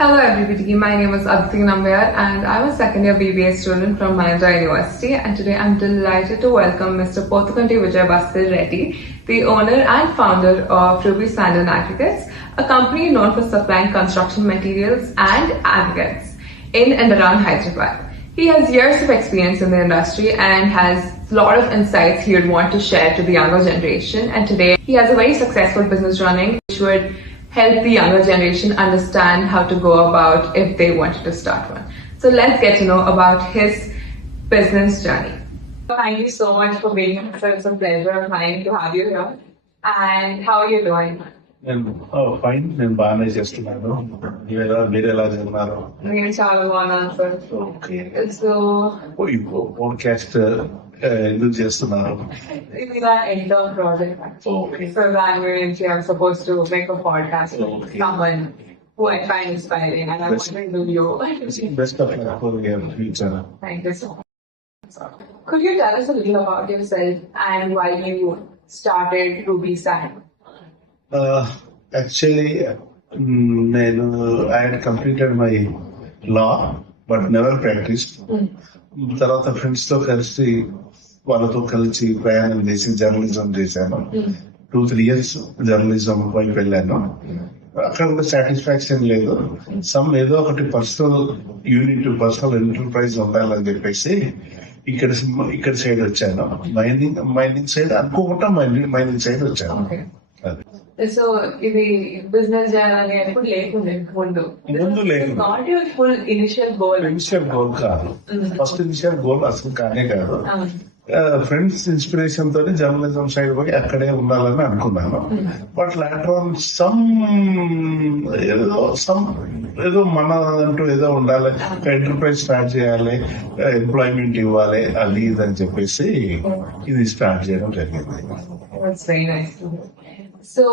Hello everybody, my name is Aditi Nambiar and I'm a second year BBA student from Mahindra University, and today I'm delighted to welcome Mr. Pothukanti Vijay Basir Reddy, the owner and founder of Ruby Sand and Aggregates, a company known for supplying construction materials and aggregates in and around Hyderabad. He has years of experience in the industry and has a lot of insights he would want to share to the younger generation, and today he has a very successful business running which would help the younger generation understand how to go about if they wanted to start one. So let's get to know about his business journey. Thank you so much for being here. It's a pleasure of mine to have you here. And how are you doing? Fine, నేను బాగానే చేస్తున్నాను. మీరు ఎలా చేస్తున్నారు? నేను చాలా బాగున్నాను sir. Okay, so podcast ఎందుకు చేస్తున్నారు? ఇది నా ఎంటర్ ప్రాజెక్ట్. ఓకే, సో దాని గురించి I'm supposed to make a podcast with someone who I find inspiring, and I want to do you. Best of luck for your future. Thank you so much. Could you tell us a little about yourself and why you started Ruby Sand? Actually నేను I had completed my law but never practice. తర్వాత friends తో కలిసి వాళ్ళతో కలిసి ప్రయాణం చేసి journalism చేశాను. 2-3 years journalism వైపు వెళ్ళాను. అక్కడ కూడా సాటిస్ఫాక్షన్ లేదు. ఏదో ఒకటి పర్సనల్ యూనిట్, పర్సనల్ ఎంటర్ప్రైజ్ ఉండాలని చెప్పేసి ఇక్కడ సైడ్ వచ్చాను. మైనింగ్ సైడ్ అనుకోకుండా మైనింగ్ సైడ్ వచ్చాను. సో ఇది బిజినెస్ చేయాలని అనుకుంటే లేకుండే ముందు లేదు. Not your full initial goal. Initial goal కాదు, ఫస్ట్ ఇనిషియల్ గోల్ అసలు కానే కాదు. ఫ్రెండ్స్ ఇన్స్పిరేషన్ తోని జర్నలిజం సైడ్ పోయి అక్కడే ఉండాలని అనుకున్నాను. బట్ లాటర్ ఆన్ ఏదో మన అంటూ ఏదో ఉండాలి, ఎంటర్ప్రైజ్ స్టార్ట్ చేయాలి, ఎంప్లాయ్మెంట్ ఇవ్వాలి, అది ఇది అని చెప్పేసి ఇది స్టార్ట్ చేయడం జరిగింది. So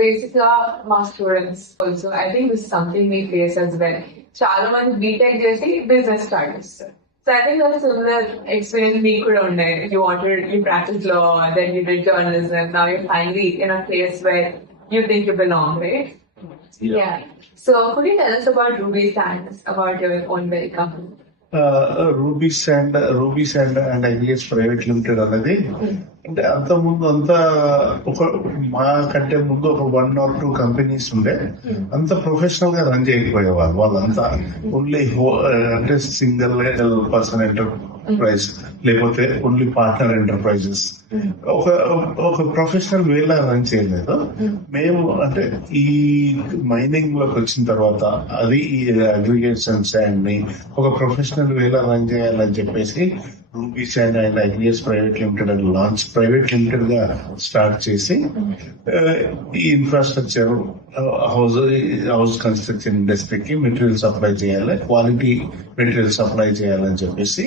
basically, my students also, I think this is something we face as well. చాలా మంది బీటెక్ చేసి బిజినెస్ స్టార్ట్ చేస్తారు. So I think that's a similar experience me could own. You practice law, then you did journalism, now you're finally in a place where you think you belong, right? Yeah. So could you tell us about Ruby Sand, about your own very company? Ruby sand and aggregates private limited అనేది అంటే మా కంటే ముందు ఒక 1 or 2 companies ఉండే. అంత professional గా run చేయకపోయేవాళ్ళు. వాళ్ళంతా ఓన్లీ అంటే సింగిల్ పర్సన్ ఎంటర్ప్రైజ్ లేకపోతే ఓన్లీ పార్ట్నర్ ఎంటర్ప్రైజెస్, ఒక ప్రొఫెషనల్ వేలా రన్ చేయలేదు. మేము అంటే ఈ మైనింగ్ లోకి వచ్చిన తర్వాత అది ఈ అగ్రిగేట్స్ అండ్ శాండ్ ని ఒక ప్రొఫెషనల్ వేలా రన్ చేయాలని చెప్పేసి ruby sand and aggregates private limited అని ప్రైవేట్ లిమిటెడ్ గా స్టార్ట్ చేసి ఈ ఇన్ఫ్రాస్ట్రక్చర్ హౌస్ కన్స్ట్రక్షన్ ఇండస్ట్రీకి మెటీరియల్ సప్లై చేయాలి, క్వాలిటీ మెటీరియల్ సప్లై చేయాలని చెప్పేసి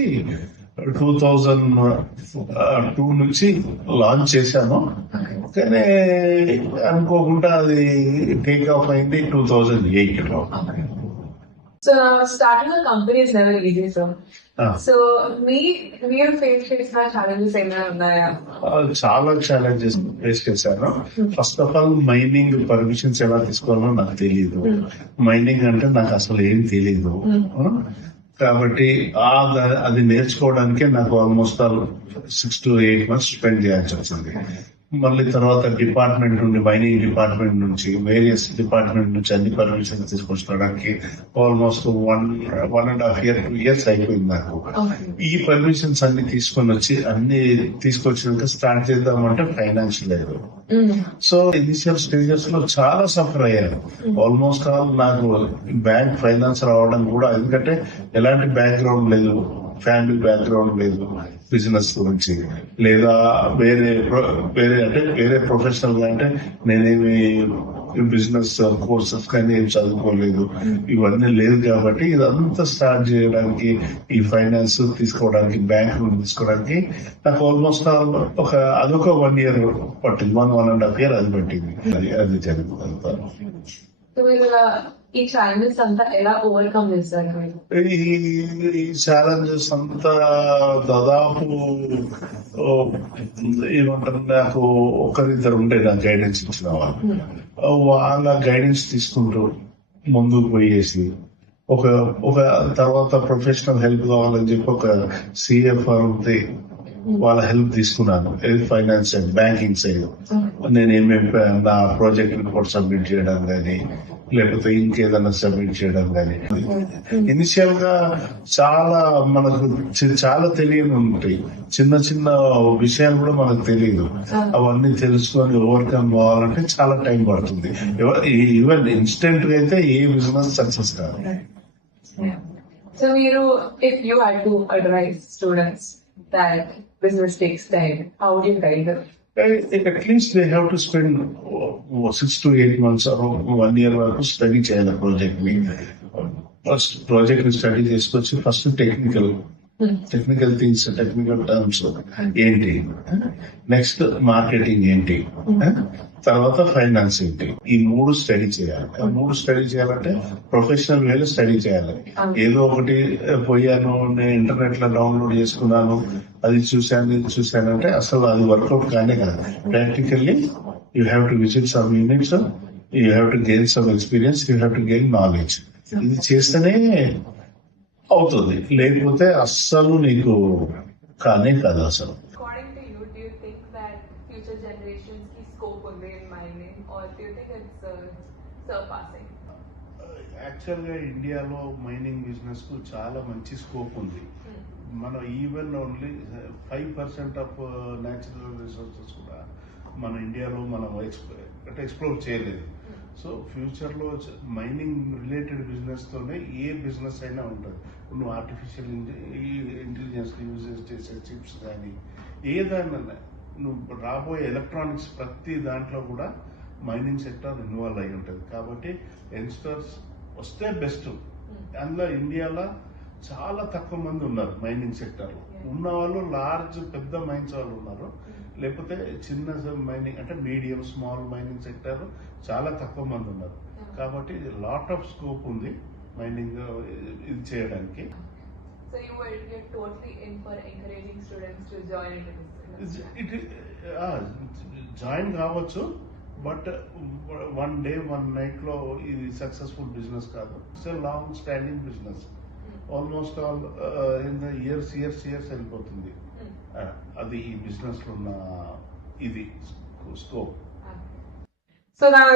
2002 నుంచి లాంచ్ చేశాము. కానీ అనుకోకుండా అది టేక్ ఆఫ్ అయింది 2008 లో. So starting a company is never easy, sir. So మీరు ఫేస్ చేసిన ఛాలెంజెస్ ఏమైనా ఉన్నాయా? చాలా ఛాలెంజెస్ ఫేస్ చేశాను. First of all mining permissions ఎలా తీసుకోవాలో నాకు తెలియదు. మైనింగ్ అంటే నాకు అసలు ఏం తెలీదు. కాబట్టి అది నేర్చుకోవడానికే నాకు ఆల్మోస్ట్ 6 to 8 months స్పెండ్ చేయాల్సి వచ్చింది. మళ్ళీ తర్వాత డిపార్ట్మెంట్ నుండి, మైనింగ్ డిపార్ట్మెంట్ నుంచి, వేరియస్ డిపార్ట్మెంట్ నుంచి అన్ని పర్మిషన్స్ తీసుకొచ్చడానికి ఆల్మోస్ట్ 1.5 years 2 years అయిపోయింది నాకు. ఈ పర్మిషన్స్ అన్ని తీసుకొచ్చినాక స్టార్ట్ చేద్దామంటే ఫైనాన్షియల్ లేదు. సో ఇనిషియల్ స్టేజెస్ లో చాలా సఫర్ అయ్యాను. ఆల్మోస్ట్ నాకు బ్యాంక్ ఫైనాన్స్ రావడం కూడా, ఎందుకంటే ఎలాంటి బ్యాక్గ్రౌండ్ లేదు, ఫ్యామిలీ బ్యాక్గ్రౌండ్ లేదు బిజినెస్ గురించి, లేదా వేరే ప్రొఫెషనల్ గా అంటే నేనేమి బిజినెస్ కోర్సెస్ కానీ ఏం చదువుకోలేదు, ఇవన్నీ లేదు. కాబట్టి ఇదంతా స్టార్ట్ చేయడానికి, ఈ ఫైనాన్స్ తీసుకోవడానికి, బ్యాంక్ లోన్ తీసుకోవడానికి నాకు ఆల్మోస్ట్ అదొక 1 year పట్టింది. 1.5 years అది పట్టింది. అది జరిగింది. ఈ ఛాలెంజెస్ అంతా ఎలా ఓవర్కమ్ చేస్తారు? ఈ ఛాలెంజెస్ అంతా దాదాపు ఏమంటారు, నాకు ఒకరిద్దరు ఉండే నాకు గైడెన్స్ ఇచ్చిన వాళ్ళ గైడెన్స్ తీసుకుంటూ ముందుకు పోయేసి ఒక ఒక తర్వాత ప్రొఫెషనల్ హెల్ప్ కావాలని చెప్పి ఒక సిఎఫ్ ఉంది, వాళ్ళ హెల్ప్ తీసుకున్నాను. ఫైనాన్స్ సైడ్, బ్యాంకింగ్ సైడ్ నేను ఏమేమి నా ప్రాజెక్ట్ రిపోర్ట్ సబ్మిట్ చేయడం కానీ, లేకపోతే ఇంకేదైనా సబ్మిట్ చేయడం కానీ. ఇనిషియల్ గా చాలా మనకు చాలా తెలియని ఉంటాయి, చిన్న చిన్న విషయాలు కూడా మనకు తెలియదు. అవన్నీ తెలుసుకొని ఓవర్కమ్ కావాలంటే చాలా టైం పడుతుంది. ఈవెన్ ఇన్స్టెంట్ గా అయితే ఏ బిజినెస్ సక్సెస్ కాదు. So, Meeru, if you had to advise students that business takes time, how would you guide them? At least they have to spend 6 to 8 months or 1 year వరకు study చేయాలి project ని. First project ని study చేసుకొచ్చి first technical things, technical terms ఏంటి, next marketing ఏంటి, తర్వాత finance ఏంటి, ఈ 3 స్టడీ చేయాలి. 3 స్టడీ చేయాలంటే ప్రొఫెషనల్ వేలో స్టడీ చేయాలి. ఏదో ఒకటి పోయాను, నేను ఇంటర్నెట్ లో డౌన్లోడ్ చేసుకున్నాను, అది చూశాను, ఇది చూశానంటే అసలు అది వర్కౌట్ కానే కాదు. Practically you have to visit some units, you have to gain some experience, you have to gain knowledge. ఇది చేస్తేనే అవుతుంది, లేకపోతే అస్సలు నీకు కానే కాదు అసలు. According to you, do you think that future generations ki scope ఉంది in mining, or do you think it's surpassing? Actual గా ఇండియాలో మైనింగ్ బిజినెస్ కు చాలా మంచి స్కోప్ ఉంది. మనం even only 5% of natural resources కూడా మన ఇండియాలో మనం ఎక్స్ప్లోర్ చేయలేదు. సో ఫ్యూచర్ లో మైనింగ్ రిలేటెడ్ బిజినెస్ తోనే ఏ బిజినెస్ అయినా ఉంటుంది. నువ్వు ఆర్టిఫిషియల్ ఇంటెలిజెన్స్ యూజ్ చేసే చిప్స్ కానీ ఏదైనా, నువ్వు రాబోయే ఎలక్ట్రానిక్స్ ప్రతి దాంట్లో కూడా మైనింగ్ సెక్టర్ ఇన్వాల్వ్ అయి ఉంటుంది. కాబట్టి యంగ్స్టర్స్ వస్తే బెస్ట్. అందులో ఇండియాలో చాలా తక్కువ మంది ఉన్నారు మైనింగ్ సెక్టర్ లో. ఉన్న వాళ్ళు లార్జ్ పెద్ద మైన్స్ వాళ్ళు ఉన్నారు, లేకపోతే చిన్న మైనింగ్ అంటే మీడియం స్మాల్ మైనింగ్ సెక్టర్ చాలా తక్కువ మంది ఉన్నారు. కాబట్టి లాట్ ఆఫ్ స్కోప్ ఉంది మైనింగ్ ఇది చేయడానికి. So you're totally in for encouraging students to join into this industry. Join కావచ్చు, బట్ 1 day 1 night లో ఇది సక్సెస్ఫుల్ బిజినెస్ కాదు. It's long standing business. Almost all in the years వెళ్ళిపోతుంది. అది ఈ బిజినెస్ లో ఉన్న ఇది scope. So now,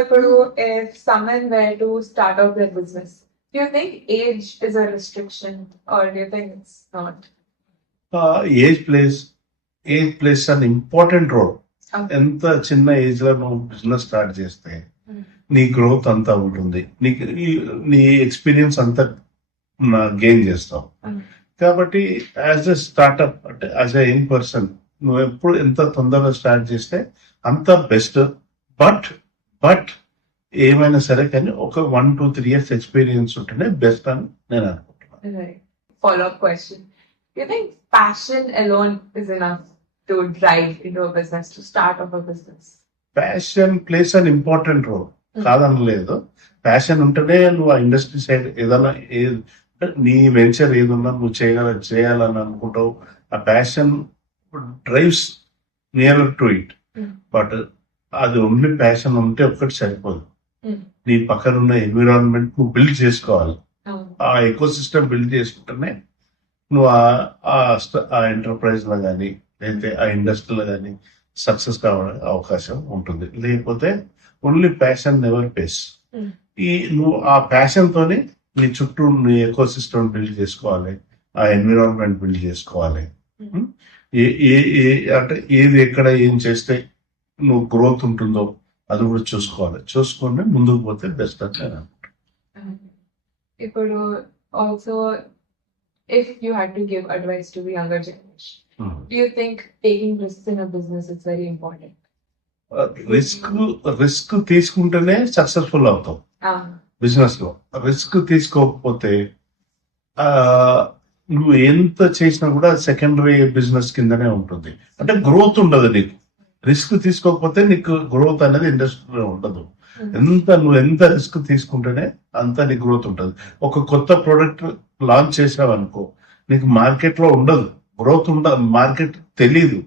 if someone were to start out their business, do you think age is a restriction, or do you think it's not? Age plays an important role. Okay. ఎంత చిన్న age లో నువ్వు business start చేస్తే నీ growth అంతా ఉంటుంది, నీ experience అంతా గెయిన్ చేస్తావు. కాబట్టి యాజ్ ఎ స్టార్ట్అప్ అంటే యాజ్ ఎ యంగ్ పర్సన్ నువ్వు ఎప్పుడు ఎంత తొందరగా స్టార్ట్ చేస్తే అంత బెస్ట్. బట్ ఏమైనా సరే కానీ ఒక 1 to 3 years ఎక్స్పీరియన్స్ ఉంటేనే బెస్ట్ అని నేను అనుకుంటున్నాను. Right. Follow-up question. Do you think passion alone is enough to drive into a business, to start off a business? Passion plays an important role, కాదనలేదు. Passion ఉంటేనే నువ్వు ఆ ఇండస్ట్రీ సైడ్ ఏదైనా నీ వెంచర్ ఏదన్నా నువ్వు చేయాలని అనుకుంటావు. ఆ passion drives near to it. But అది ఓన్లీ ప్యాషన్ ఉంటే ఒక్కటి సరిపోదు. నీ పక్కన ఉన్న ఎన్విరాన్మెంట్ నువ్వు బిల్డ్ చేసుకోవాలి. ఆ ఎకో సిస్టమ్ బిల్డ్ చేసుకుంటేనే నువ్వు ఆ ఎంటర్ప్రైజ్ లో కానీ లేకపోతే ఆ ఇండస్ట్రీలో కానీ సక్సెస్ కావడానికి అవకాశం ఉంటుంది. లేకపోతే ఓన్లీ ప్యాషన్ నెవర్ పేస్. నువ్వు ఆ ప్యాషన్ తోని నీ చుట్టూ నీ ఎకో సిస్టమ్ బిల్డ్ చేసుకోవాలి, ఆ ఎన్విరాన్మెంట్ బిల్డ్ చేసుకోవాలి. అంటే ఏది ఎక్కడ ఏం చేస్తే నువ్వు గ్రోత్ ఉంటుందో అది కూడా చూసుకొని ముందుకు పోతే బెస్ట్ అని నేను అనుకుంటున్నాను. ఇప్పుడు also, if you had to give advice to the younger generation, do you think taking risks in a business is very important? Risk తీసుకుంటేనే సక్సెస్ఫుల్ అవుతావు బిజినెస్ లో. రిస్క్ తీసుకోకపోతే నువ్వు ఎంత చేసినా కూడా సెకండరీ బిజినెస్ కిందనే ఉంటుంది. అంటే గ్రోత్ ఉండదు నీకు. రిస్క్ తీసుకోకపోతే నీకు గ్రోత్ అనేది ఇండస్ట్రీలో ఉండదు. నువ్వు ఎంత రిస్క్ తీసుకుంటేనే అంత నీకు గ్రోత్ ఉంటుంది. ఒక కొత్త ప్రోడక్ట్ లాంచ్ చేసావు అనుకో, నీకు మార్కెట్ లో ఉండదు గ్రోత్, మార్కెట్ తెలీదు.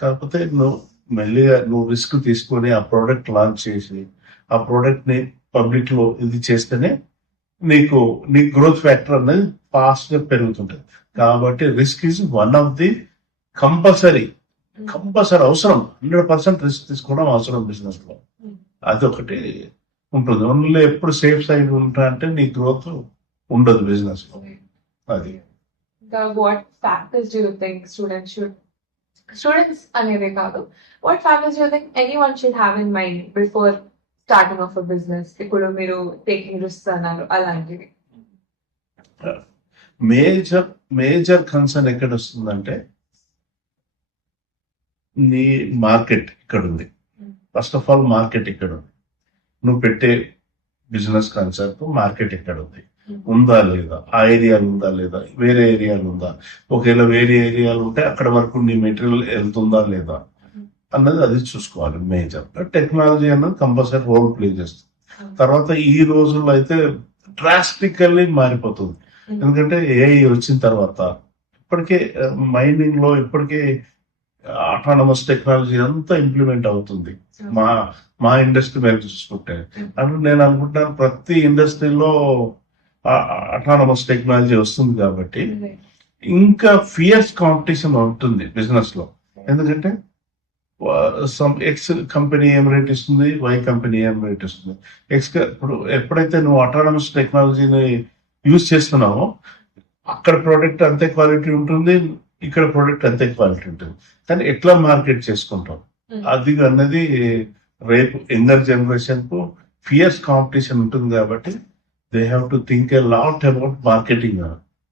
కాకపోతే నువ్వు మెల్లిగా నువ్వు రిస్క్ తీసుకొని ఆ ప్రోడక్ట్ లాంచ్ చేసి ఆ ప్రోడక్ట్ ని పబ్లిక్ లో ఇది చేస్తేనే నీ గ్రోత్ ఫ్యాక్టర్ అనేది ఫాస్ట్ గా పెరుగుతుంటది. కాబట్టి risk is one of the compulsory అవసరం. 100% రిస్క్ తీసుకోవడం అవసరం బిజినెస్ లో. అదొకటి ఉంటుంది. ఓన్లీ ఎప్పుడు సేఫ్ సైడ్ ఉంటా అంటే నీ గ్రోత్ ఉండదు బిజినెస్ లో. అది what factors do you think students అనేది కాదు, what factors do you think anyone should have in mind before starting off a business? ఇప్పుడు మీరు టేకింగ్ రిస్క్ అన్నారు, అలాంటివి. మేజర్ కన్సర్న్ ఎక్కడ వస్తుందంటే నీ మార్కెట్ ఇక్కడ ఉంది. ఫస్ట్ ఆఫ్ ఆల్ మార్కెట్ ఇక్కడ ఉంది. నువ్వు పెట్టే బిజినెస్ కాన్సెప్ట్ మార్కెట్ ఎక్కడ ఉంది, ఉందా లేదా, ఆ ఏరియాలు ఉందా లేదా, వేరే ఏరియాలు ఉందా, ఒకవేళ వేరే ఏరియాలు ఉంటే అక్కడ వరకు నీ మెటీరియల్ వెళ్తుందా లేదా అన్నది అది చూసుకోవాలి. మేజర్ టెక్నాలజీ అన్నది కంపల్సరీ రోల్ ప్లే చేస్తుంది. తర్వాత ఈ రోజుల్లో అయితే డ్రాస్టికల్లీ మారిపోతుంది. ఎందుకంటే ఏఐ వచ్చిన తర్వాత ఇప్పటికే మైనింగ్ లో ఇప్పటికే ఆటానమస్ టెక్నాలజీ అంతా ఇంప్లిమెంట్ అవుతుంది. మా ఇండస్ట్రీ మీద చూసుకుంటే అంటే నేను అనుకుంటున్నాను ప్రతి ఇండస్ట్రీలో ఆటానమస్ టెక్నాలజీ వస్తుంది కాబట్టి ఇంకా ఫియర్స్ కాంపిటీషన్ ఉంటుంది బిజినెస్ లో. ఎందుకంటే ఎక్స్ కంపెనీ ఏం రేట్ ఇస్తుంది, వై కంపెనీ ఏం రేట్ ఇస్తుంది. ఇప్పుడు ఎప్పుడైతే నువ్వు ఆటానమస్ టెక్నాలజీని యూజ్ చేస్తున్నావో అక్కడ ప్రోడక్ట్ అంతే క్వాలిటీ ఉంటుంది, ఇక్కడ ప్రోడక్ట్ అంతే క్వాలిటీ ఉంటుంది. కానీ ఎట్లా మార్కెట్ చేసుకుంటాం అది అన్నది రేపు యంగర్ జనరేషన్ కు ఫియర్స్ కాంపిటీషన్ ఉంటుంది. కాబట్టి they have to think a lot about marketing.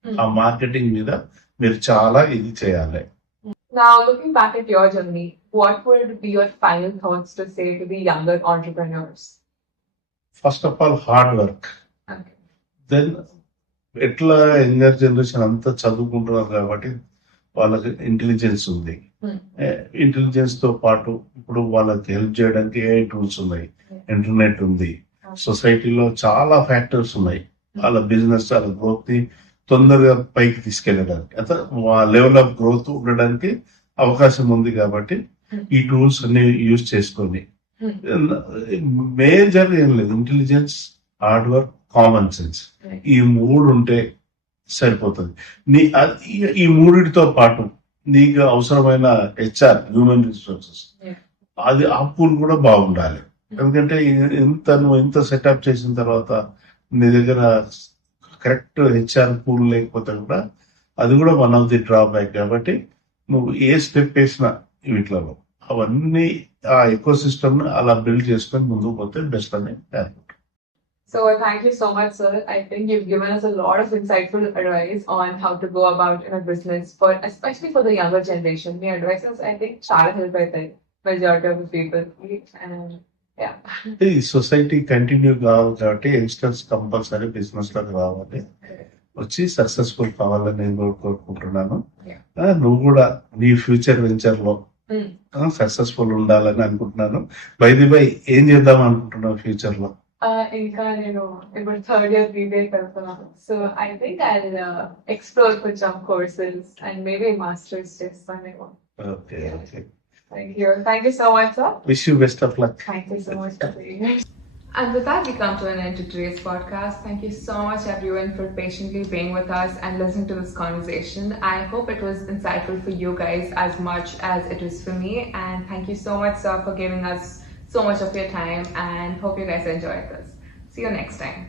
ఆ మార్కెటింగ్ మీద మీరు చాలా ఇది చేయాలి. Now, looking back at your journey, what would be your final thoughts to say to the younger entrepreneurs? First of all hard work. Then ఎట్లా younger generation అంతా చదువుకుంటున్నారు కాబట్టి వాళ్ళకి ఇంటెలిజెన్స్ ఉంది. ఇంటెలిజెన్స్ తో పాటు ఇప్పుడు వాళ్ళకి హెల్ప్ చేయడానికి ఏ టూల్స్ ఉన్నాయి, ఇంటర్నెట్ ఉంది, సొసైటీలో చాలా ఫ్యాక్టర్స్ ఉన్నాయి వాళ్ళ బిజినెస్ వాళ్ళ గ్రోత్ ని తొందరగా పైకి తీసుకెళ్ళడానికి, అంటే లెవెల్ ఆఫ్ గ్రోత్ ఉండడానికి అవకాశం ఉంది. కాబట్టి ఈ టూల్స్ అన్ని యూజ్ చేసుకొని మేజర్ ఏం లేదు, intelligence, hard work, common sense, ఈ మూడు ఉంటే సరిపోతుంది. ఈ మూడిటితో పాటు నీకు అవసరమైన హెచ్ఆర్, హ్యూమన్ రిసోర్సెస్, అది ఆ పూల్ కూడా బాగుండాలి. ఎందుకంటే నువ్వు ఇంత సెటప్ చేసిన తర్వాత నీ దగ్గర కరెక్ట్ హెచ్ఆర్ పూల్ లేకపోతే కూడా అది కూడా వన్ ఆఫ్ ది డ్రాబ్యాక్. కాబట్టి నువ్వు ఏ స్టెప్ వేసినా వీటిలో అవన్నీ ఆ ఎకో సిస్టమ్ అలా బిల్డ్ చేసుకొని ముందుకు పోతే బెస్ట్ అని. So thank you so much, sir. I think you've given us a lot of insightful advice on how to go about in a business, especially for the younger generation. The advices, I think, చాలా help అవుతాయి majority of the people. And yeah. ఈ society continue కావాలి కాబట్టి youngsters compulsory business లోకి రావాలి, వచ్చి successful కావాలని నేను కోరుకుంటున్నాను. నువ్వు కూడా నీ ఫ్యూచర్ వెంచర్ లో సక్సెస్ఫుల్ ఉండాలని అనుకుంటున్నాను. బై ఏం చేద్దాం అనుకుంటున్నావు ఫ్యూచర్ లో? ఇంకా నేను ఇప్పుడు థర్డ్ ఇయర్ బీబీఏ వెళ్తున్నాను. So I think I explore కొంచెం కోర్సెస్ అండ్ మేబీ మాస్టర్స్ చేస్తానేమో. Okay. Thank you so much, sir. Wish you best of luck. Thank you so much for being here. And with that, we come to an end to today's podcast. Thank you so much, everyone, for patiently being with us and listening to this conversation. I hope it was insightful for you guys as much as it was for me. And thank you so much, sir, for giving us so much of your time, and hope you guys enjoyed this. See you next time.